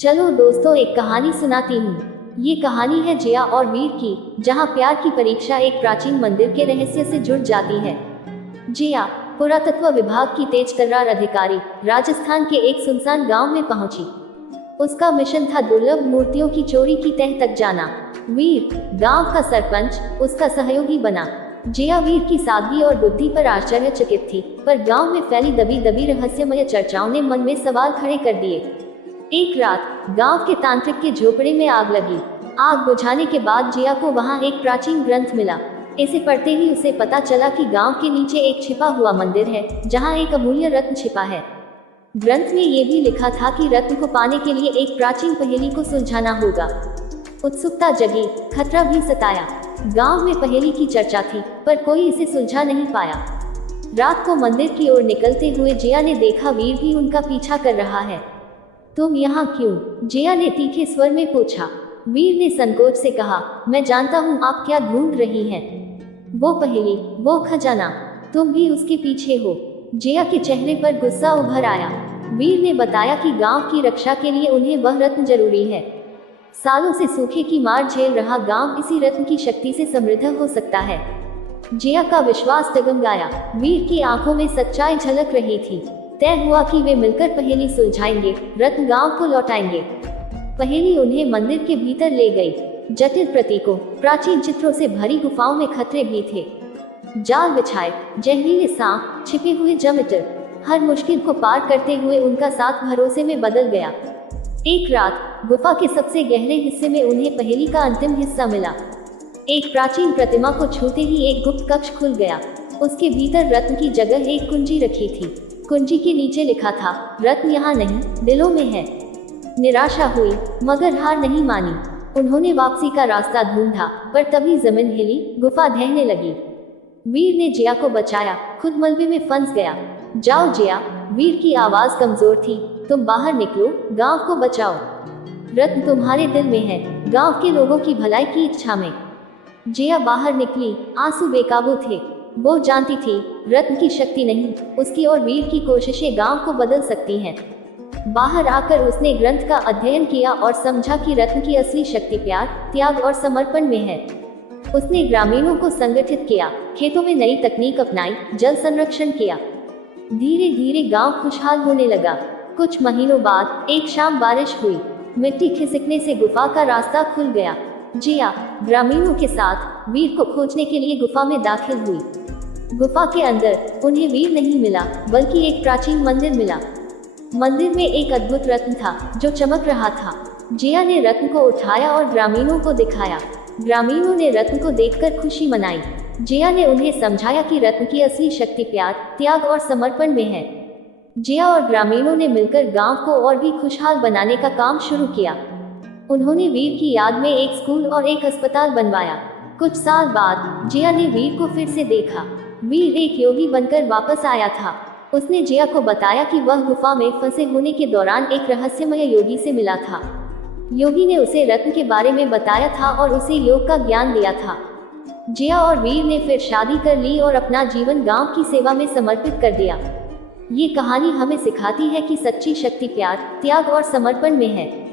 चलो दोस्तों, एक कहानी सुनाती हूँ। ये कहानी है जिया और वीर की, जहाँ प्यार की परीक्षा एक प्राचीन मंदिर के रहस्य से जुड़ जाती है। जिया, पुरातत्व विभाग की तेज तर्रार अधिकारी, राजस्थान के एक सुनसान गांव में पहुंची। उसका मिशन था दुर्लभ मूर्तियों की चोरी की तह तक जाना। वीर, गांव का सरपंच, उसका सहयोगी बना। जिया वीर की सादगी और बुद्धि पर आश्चर्यचकित थी, पर गांव में फैली दबी दबी रहस्यमय चर्चाओं ने मन में सवाल खड़े कर दिए। एक रात गांव के तांत्रिक के झोपड़े में आग लगी। आग बुझाने के बाद जिया को वहां एक प्राचीन ग्रंथ मिला। इसे पढ़ते ही उसे पता चला कि गांव के नीचे एक छिपा हुआ मंदिर है, जहां एक अमूल्य रत्न छिपा है। ग्रंथ में ये भी लिखा था कि रत्न को पाने के लिए एक प्राचीन पहेली को सुलझाना होगा। उत्सुकता जगी, खतरा भी सताया। गांव में पहेली की चर्चा थी, पर कोई इसे सुलझा नहीं पाया। रात को मंदिर की ओर निकलते हुए जिया ने देखा वीर भी उनका पीछा कर रहा है। तुम यहाँ क्यों? जिया ने तीखे स्वर में पूछा। वीर ने संकोच से कहा, मैं जानता हूँ आप क्या ढूंढ रही हैं। वो पहेली, वो खजाना, तुम भी उसके पीछे हो। जिया के चेहरे पर गुस्सा उभर आया। वीर ने बताया कि गांव की रक्षा के लिए उन्हें वह रत्न जरूरी है। सालों से सूखे की मार झेल रहा गांव इसी रत्न की शक्ति से समृद्ध हो सकता है। जिया का विश्वास डगमगाया। वीर की आंखों में सच्चाई झलक रही थी। तय हुआ कि वे मिलकर पहेली सुलझाएंगे, रत्न गांव को लौटाएंगे। पहेली उन्हें मंदिर के भीतर ले गई। जटिल प्रतीकों, प्राचीन चित्रों से भरी गुफाओं में खतरे भी थे। जाल बिछाए, जहरीले सांप, छिपे हुए जमीटर, हर मुश्किल को पार करते हुए उनका साथ भरोसे में बदल गया। एक रात गुफा के सबसे गहरे हिस्से में उन्हें पहेली का अंतिम हिस्सा मिला। एक प्राचीन प्रतिमा को छूते ही एक गुप्त कक्ष खुल गया। उसके भीतर रत्न की जगह एक कुंजी रखी थी। कुंजी के नीचे लिखा था, रत्न यहाँ नहीं, दिलों में है। निराशा हुई, मगर हार नहीं मानी। उन्होंने वापसी का रास्ता ढूंढा, पर तभी जमीन हिली, गुफा ढहने लगी। वीर ने जिया को बचाया, खुद मलबे में फंस गया। जाओ जिया, वीर की आवाज कमजोर थी, तुम बाहर निकलो, गांव को बचाओ। रत्न तुम्हारे दिल में है, गांव के लोगों की भलाई की इच्छा में। जिया बाहर निकली, आंसू बेकाबू थे। वो जानती थी, रत्न की शक्ति नहीं, उसकी और वीर की कोशिशें गांव को बदल सकती हैं। बाहर आकर उसने ग्रंथ का अध्ययन किया और समझा कि रत्न की असली शक्ति प्यार, त्याग और समर्पण में है। उसने ग्रामीणों को संगठित किया, खेतों में नई तकनीक अपनाई, जल संरक्षण किया। धीरे धीरे गांव खुशहाल होने लगा। कुछ महीनों बाद एक शाम बारिश हुई। मिट्टी खिसकने से गुफा का रास्ता खुल गया। जिया ग्रामीणों के साथ वीर को खोजने के लिए गुफा में दाखिल हुई। गुफा के अंदर उन्हें वीर नहीं मिला, बल्कि एक प्राचीन मंदिर मिला। मंदिर में एक अद्भुत रत्न था, जो चमक रहा था। जिया ने रत्न को उठाया और ग्रामीणों को दिखाया। ग्रामीणों ने रत्न को देखकर खुशी मनाई। जिया ने उन्हें समझाया कि रत्न की असली शक्ति प्यार, त्याग और समर्पण में है। जिया और ग्रामीणों ने मिलकर गांव को और भी खुशहाल बनाने का काम शुरू किया। उन्होंने वीर की याद में एक स्कूल और एक अस्पताल बनवाया। कुछ साल बाद जिया ने वीर को फिर से देखा। वीर एक योगी बनकर वापस आया था। उसने जिया को बताया कि वह गुफा में फंसे होने के दौरान एक रहस्यमय योगी से मिला था। योगी ने उसे रत्न के बारे में बताया था और उसे योग का ज्ञान दिया था। जिया और वीर ने फिर शादी कर ली और अपना जीवन गांव की सेवा में समर्पित कर दिया। ये कहानी हमें सिखाती है कि सच्ची शक्ति प्यार, त्याग और समर्पण में है।